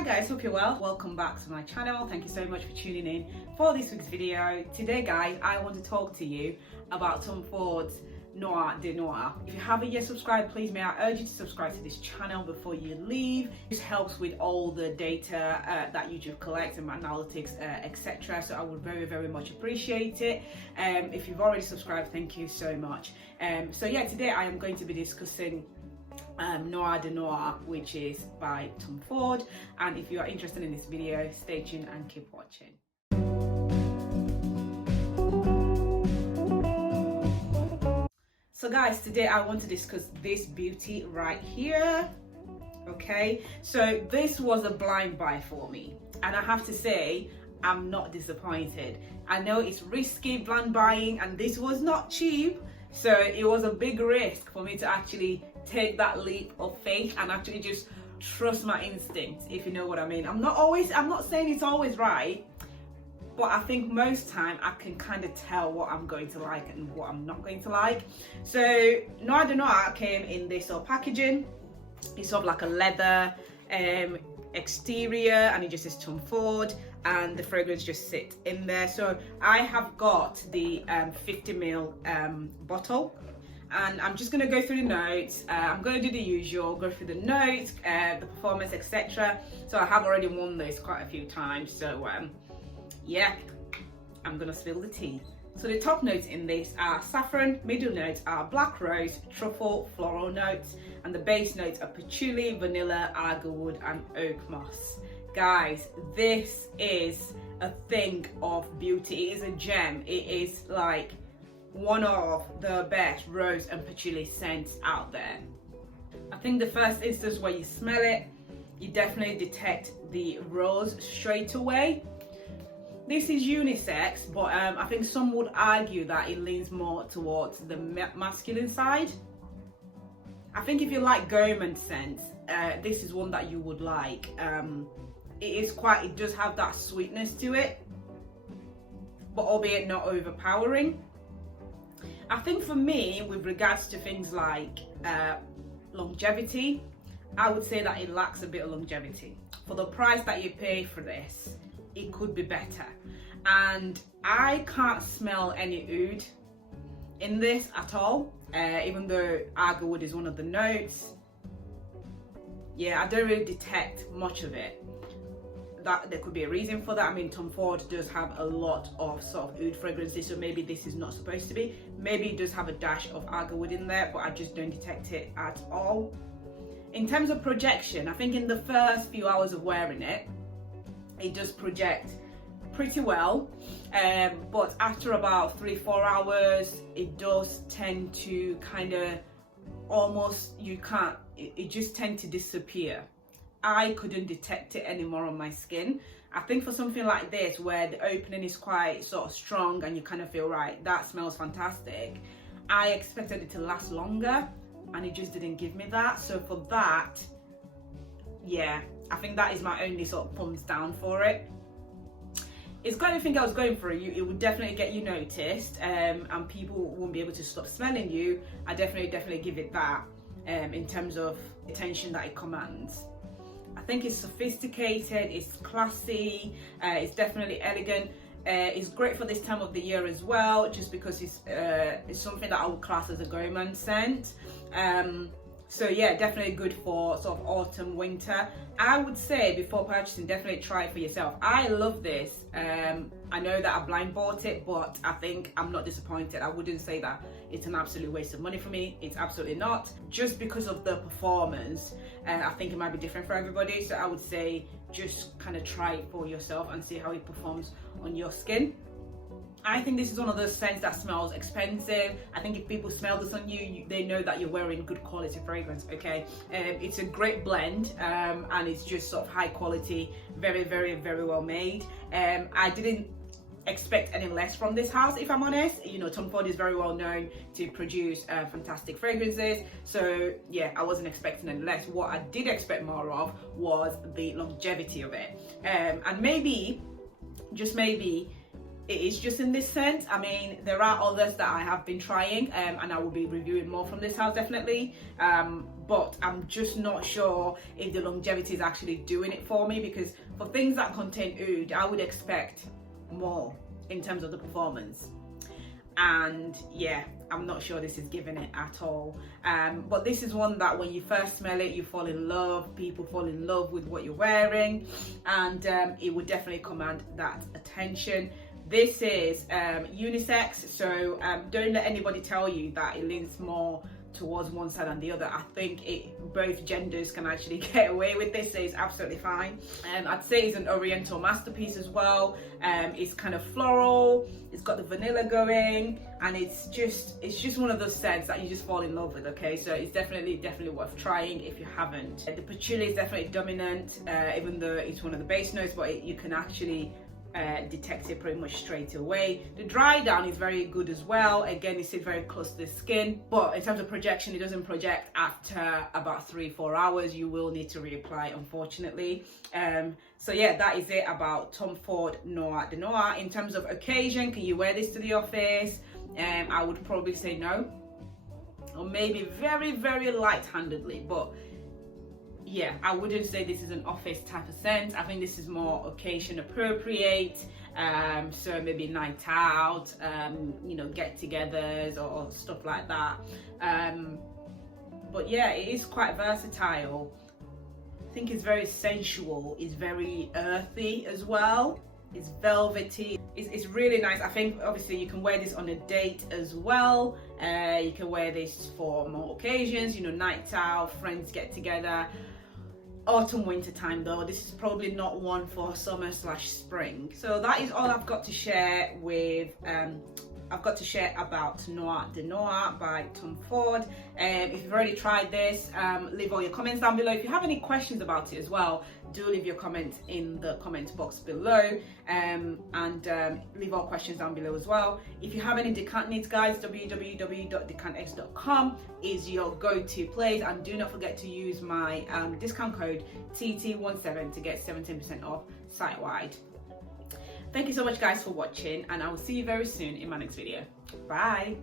Hi guys, hope you're well. Welcome back to my channel. Thank you so much for tuning in for this week's video. Today guys, I want to talk to you about Tom Ford's Noir de Noir. If you haven't yet subscribed, please may I urge you to subscribe to this channel before you leave. This helps with all the data that YouTube collects and my analytics, etc. So I would very much appreciate it. If you've already subscribed, thank you so much. So yeah, today I am going to be discussing Noir de Noir, which is by Tom Ford, and if you are interested in this video, stay tuned and keep watching. So guys, today I want to discuss this beauty right here. Okay, so this was a blind buy for me, and I have to say I'm not disappointed. I know it's risky blind buying, and this was not cheap, so it was a big risk for me to actually take that leap of faith and actually just trust my instincts, if you know what I mean. I'm not saying it's always right, but I think most time I can kind of tell what I'm going to like and what I'm not going to like. So Noir de Noir came in this sort of packaging. It's sort of like a leather exterior, and it just says Tom Ford, and the fragrance just sits in there. So I have got the 50ml bottle, and I'm just going to go through the notes. I'm going to do the usual, go through the notes, the performance, etc. So I have already worn this quite a few times, so yeah, I'm going to spill the tea. So the top notes in this are saffron, middle notes are black rose, truffle, floral notes, and the base notes are patchouli, vanilla, agarwood, and oak moss. Guys, this is a thing of beauty. It is a gem. It is like one of the best rose and patchouli scents out there. I think the first instance where you smell it, you definitely detect the rose straight away. This is unisex, but I think some would argue that it leans more towards the masculine side. I think if you like gourmand scents, this is one that you would like. It does have that sweetness to it, but albeit not overpowering. I think for me, with regards to things like longevity, I would say that it lacks a bit of longevity. For the price that you pay for this, it could be better. And I can't smell any oud in this at all, even though agarwood is one of the notes. Yeah, I don't really detect much of it. That there could be a reason for that. I mean, Tom Ford does have a lot of sort of oud fragrances, so maybe this is not supposed to be. Maybe it does have a dash of agarwood in there, but I just don't detect it at all. In terms of projection, I think in the first few hours of wearing it, it does project pretty well, but after about 3-4 hours, it does tend to kind of it just tends to disappear. I couldn't detect it anymore on my skin. I think for something like this, where the opening is quite sort of strong and you kind of feel, right, that smells fantastic, I expected it to last longer, and it just didn't give me that. So for that, yeah, I think that is my only sort of thumbs down for it. It's got everything I was going for. It would definitely get you noticed, and people won't be able to stop smelling you. I definitely give it that in terms of attention that it commands. I think it's sophisticated, it's classy, it's definitely elegant. It's great for this time of the year as well, just because it's something that I would class as a gourmand scent. So yeah, definitely good for sort of autumn, winter. I would say before purchasing, definitely try it for yourself. I love this. I know that I blind bought it, but I think I'm not disappointed. I wouldn't say that it's an absolute waste of money for me. It's absolutely not. Just because of the performance, I think it might be different for everybody. So I would say just kind of try it for yourself and see how it performs on your skin. I think this is one of those scents that smells expensive. I think if people smell this on you, they know that you're wearing good quality fragrance, okay? It's a great blend, and it's just sort of high quality, very well made. I didn't expect any less from this house, if I'm honest. You know, Tom Ford is very well known to produce fantastic fragrances, so yeah, I wasn't expecting any less. What I did expect more of was the longevity of it, and maybe, just maybe, it is just in this scent. I mean, there are others that I have been trying, and I will be reviewing more from this house definitely, but I'm just not sure if the longevity is actually doing it for me, because for things that contain oud, I would expect more in terms of the performance. And yeah, I'm not sure this is giving it at all. But this is one that when you first smell it, you fall in love, people fall in love with what you're wearing, and it would definitely command that attention. This is unisex, so don't let anybody tell you that it leans more towards one side than the other. I think both genders can actually get away with this, so it's absolutely fine. I'd say it's an oriental masterpiece as well. It's kind of floral, it's got the vanilla going, and it's just one of those scents that you just fall in love with. Okay, so it's definitely worth trying if you haven't. The patchouli is definitely dominant, even though it's one of the base notes, but you can actually detect it pretty much straight away. The dry down is very good as well. Again, it sits very close to the skin, but in terms of projection, it doesn't project after about 3-4 hours. You will need to reapply, unfortunately. So yeah, that is it about Tom Ford Noir de Noir. In terms of occasion, can you wear this to the office? I would probably say no, or maybe very, very light-handedly, but yeah, I wouldn't say this is an office type of scent. I think this is more occasion appropriate. So maybe night out, you know, get-togethers or stuff like that. But yeah, it is quite versatile. I think it's very sensual. It's very earthy as well. It's velvety. It's really nice. I think obviously you can wear this on a date as well. You can wear this for more occasions, you know, night out, friends get together. Autumn, winter time though, this is probably not one for summer/spring. So that is all I've got to share with about Noir de Noir by Tom Ford. If you've already tried this, leave all your comments down below. If you have any questions about it as well, do leave your comments in the comment box below, and leave all questions down below as well. If you have any decant needs, guys, www.decantx.com is your go-to place, and do not forget to use my discount code TT17 to get 17% off site-wide. Thank you so much, guys, for watching, and I will see you very soon in my next video. Bye.